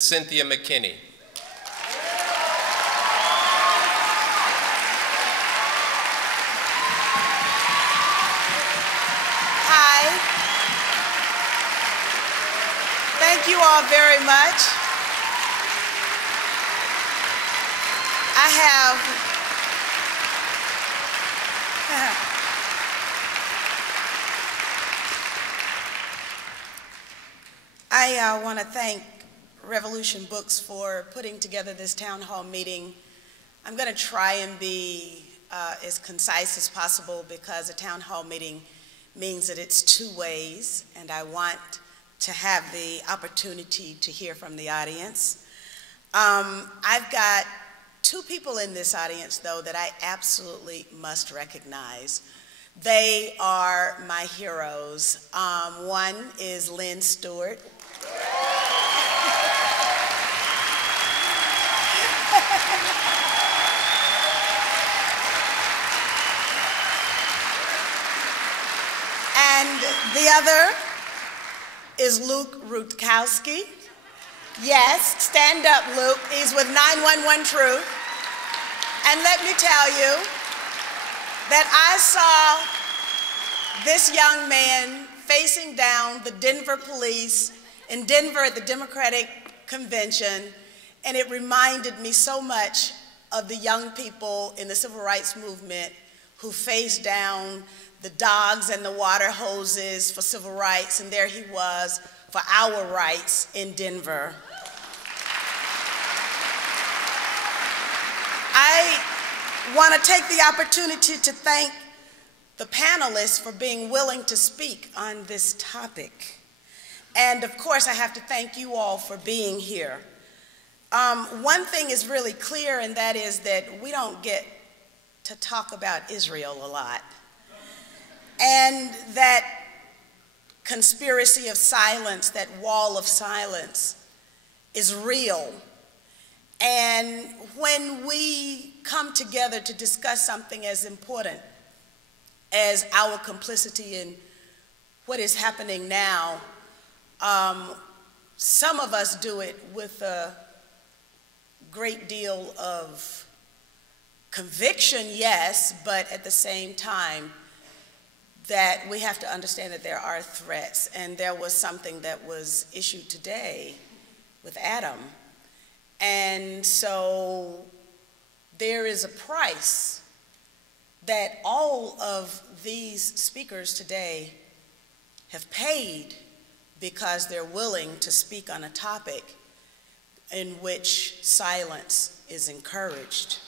Cynthia McKinney. Hi. Thank you all very much. I want to thank Revolution Books for putting together this town hall meeting. I'm going to try and be as concise as possible because a town hall meeting means that it's two ways, and I want to have the opportunity to hear from the audience. I've got two people in this audience, though, that I absolutely must recognize. They are my heroes. One is Lynn Stewart. And the other is Luke Rutkowski. Yes, stand up, Luke. He's with 911 Truth. And let me tell you that I saw this young man facing down the Denver police in Denver at the Democratic Convention, and it reminded me so much of the young people in the civil rights movement who faced down the dogs and the water hoses for civil rights, and there he was for our rights in Denver. I want to take the opportunity to thank the panelists for being willing to speak on this topic. And of course, I have to thank you all for being here. One thing is really clear, and that is that we don't get to talk about Israel a lot. And that conspiracy of silence, that wall of silence, is real. And when we come together to discuss something as important as our complicity in what is happening now, some of us do it with a great deal of conviction, yes, but at the same time, that we have to understand that there are threats. And there was something that was issued today with Adam. And so there is a price that all of these speakers today have paid because they're willing to speak on a topic in which silence is encouraged.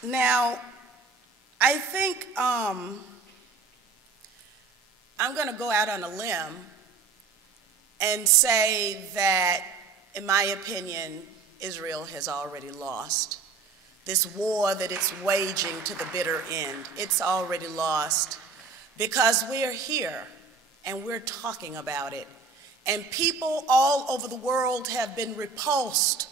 Now, I think I'm going to go out on a limb and say that, in my opinion, Israel has already lost. This war that it's waging to the bitter end, it's already lost because we're here and we're talking about it. And people all over the world have been repulsed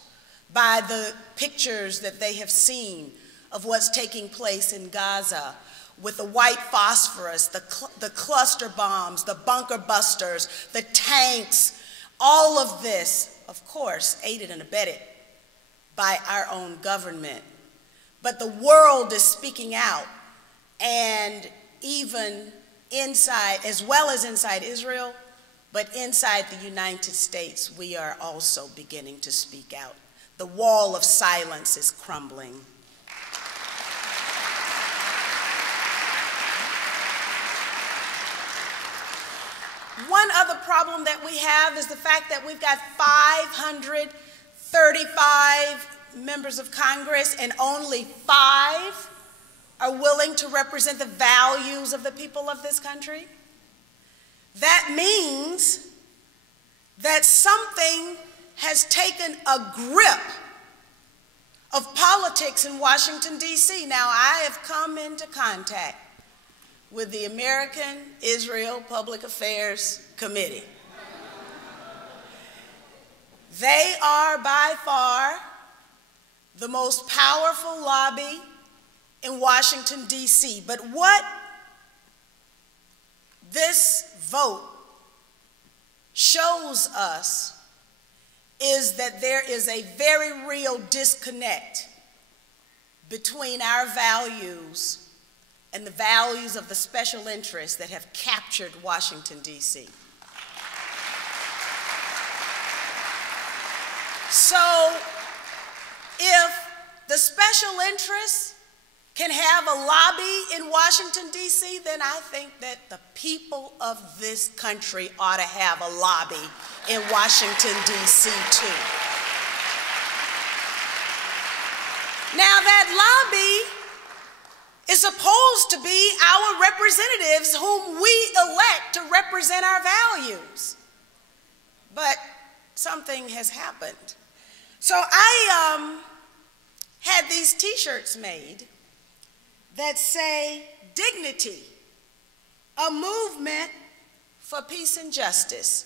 by the pictures that they have seen of what's taking place in Gaza with the white phosphorus, the cluster bombs, the bunker busters, the tanks, all of this, of course, aided and abetted by our own government. But the world is speaking out, and even inside, as well as inside Israel, but inside the United States, we are also beginning to speak out. The wall of silence is crumbling. One other problem that we have is the fact that we've got 535 members of Congress and only 5 are willing to represent the values of the people of this country. That means that something has taken a grip of politics in Washington, D.C. Now, I have come into contact with the American Israel Public Affairs Committee. They are by far the most powerful lobby in Washington, D.C. But what this vote shows us is that there is a very real disconnect between our values and the values of the special interests that have captured Washington, D.C. So if the special interests can have a lobby in Washington, D.C., then I think that the people of this country ought to have a lobby in Washington, D.C. too. Now that lobby is supposed to be our representatives whom we elect to represent our values. But something has happened. So I had these t-shirts made that say, "Dignity, a movement for peace and justice."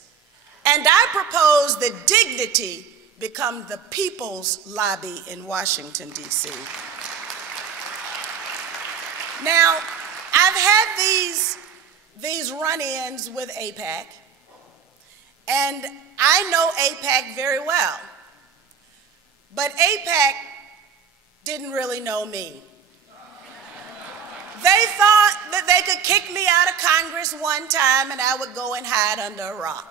And I propose that dignity become the people's lobby in Washington, D.C. Now, I've had these run-ins with AIPAC, and I know AIPAC very well. But AIPAC didn't really know me. They thought that they could kick me out of Congress one time and I would go and hide under a rock.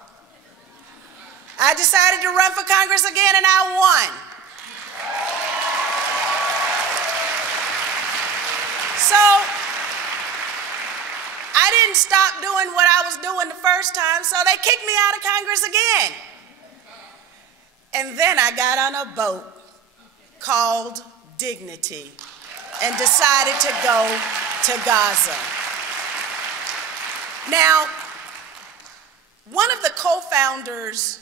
I decided to run for Congress again and I won. So I didn't stop doing what I was doing the first time, so they kicked me out of Congress again. And then I got on a boat called Dignity and decided to go to Gaza. Now, one of the co-founders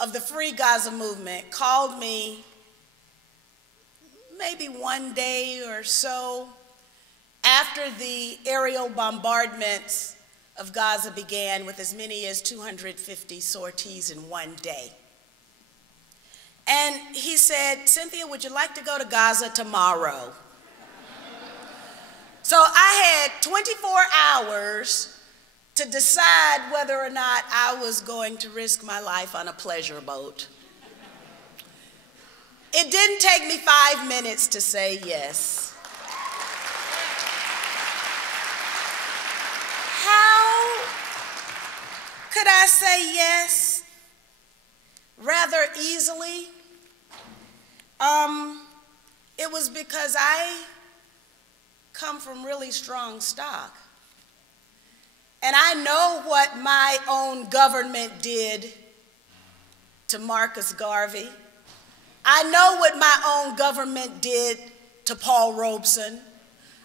of the Free Gaza movement called me maybe one day or so after the aerial bombardments of Gaza began, with as many as 250 sorties in one day. And he said, "Cynthia, would you like to go to Gaza tomorrow?" So I had 24 hours to decide whether or not I was going to risk my life on a pleasure boat. It didn't take me 5 minutes to say yes. How could I say yes rather easily? It was because I come from really strong stock. And I know what my own government did to Marcus Garvey. I know what my own government did to Paul Robeson.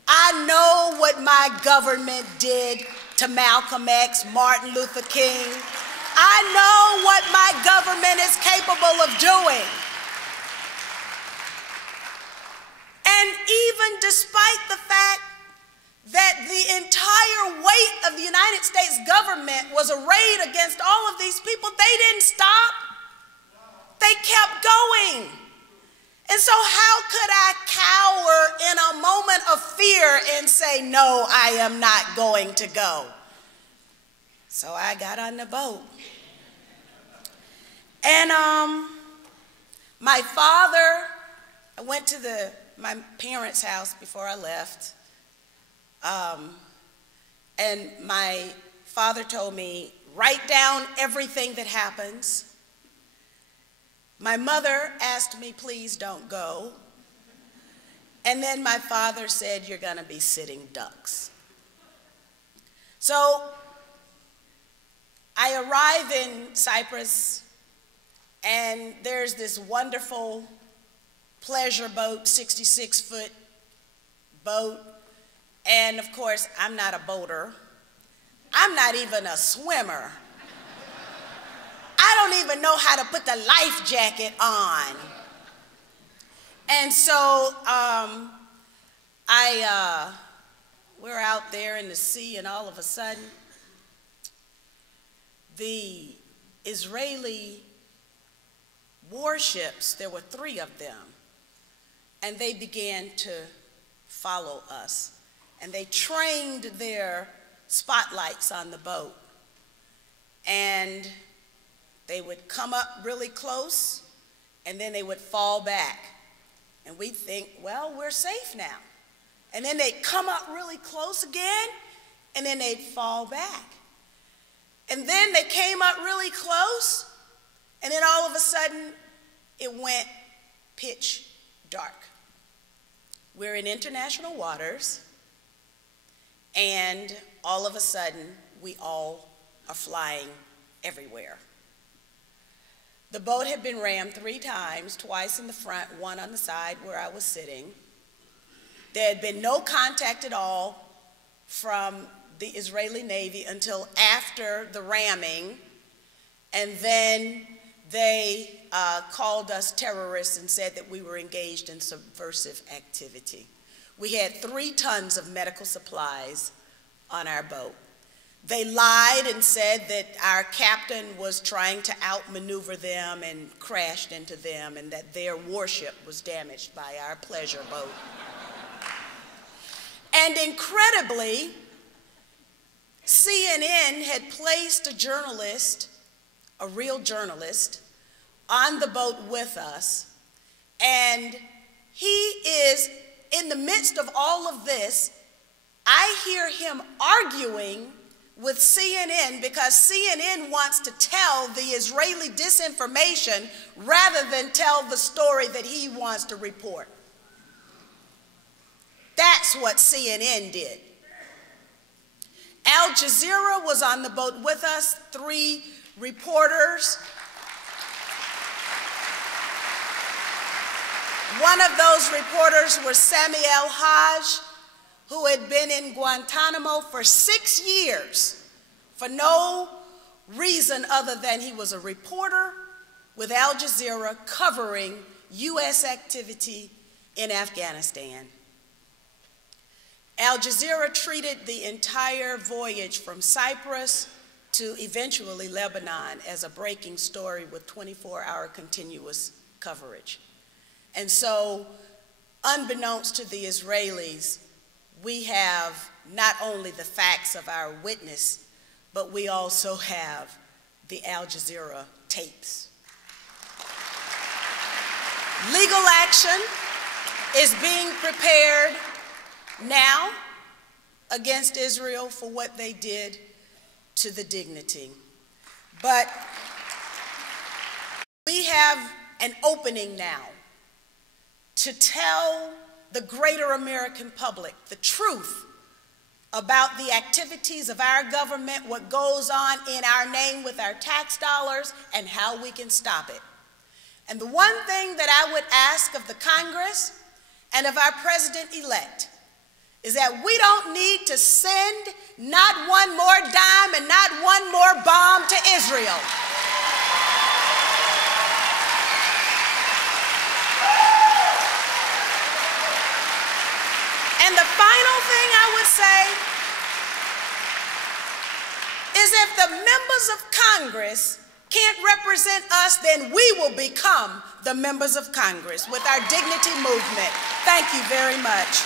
I know what my government did to Malcolm X, Martin Luther King. I know what my government is capable of doing. And even despite the fact that the entire weight of the United States government was arrayed against all of these people, they didn't stop. They kept going. And so how could I cower in a moment of fear and say, "No, I am not going to go"? So I got on the boat. And my father, I went to my parents' house before I left. And my father told me, "Write down everything that happens." My mother asked me, "Please don't go." And then my father said, "You're going to be sitting ducks." So I arrive in Cyprus, and there's this wonderful pleasure boat, 66-foot boat. And of course, I'm not a boater. I'm not even a swimmer. I don't even know how to put the life jacket on. And so we're out there in the sea, and all of a sudden, the Israeli warships, there were 3 of them, and they began to follow us. And they trained their spotlights on the boat. And they would come up really close, and then they would fall back. And we'd think, well, we're safe now. And then they'd come up really close again, and then they'd fall back. And then they came up really close, and then all of a sudden, it went pitch dark. We're in international waters, and all of a sudden, we all are flying everywhere. The boat had been rammed 3 times, twice in the front, 1 on the side where I was sitting. There had been no contact at all from the Israeli Navy until after the ramming, and then they called us terrorists and said that we were engaged in subversive activity. We had 3 tons of medical supplies on our boat. They lied and said that our captain was trying to outmaneuver them and crashed into them, and that their warship was damaged by our pleasure boat. And incredibly, CNN had placed a journalist, a real journalist, on the boat with us, and he is, in the midst of all of this, I hear him arguing with CNN because CNN wants to tell the Israeli disinformation rather than tell the story that he wants to report. That's what CNN did. Al Jazeera was on the boat with us, 3 reporters. One of those reporters was Sami El-Hajj, who had been in Guantanamo for 6 years for no reason other than he was a reporter with Al Jazeera covering U.S. activity in Afghanistan. Al Jazeera treated the entire voyage from Cyprus to eventually Lebanon as a breaking story with 24-hour continuous coverage. And so, unbeknownst to the Israelis, we have not only the facts of our witness, but we also have the Al Jazeera tapes. Legal action is being prepared now against Israel for what they did to the dignity. But we have an opening now to tell the greater American public the truth about the activities of our government, what goes on in our name with our tax dollars, and how we can stop it. And the one thing that I would ask of the Congress and of our president-elect is that we don't need to send not one more dime and not one more bomb to Israel. And the final thing I would say is if the members of Congress can't represent us, then we will become the members of Congress with our dignity movement. Thank you very much.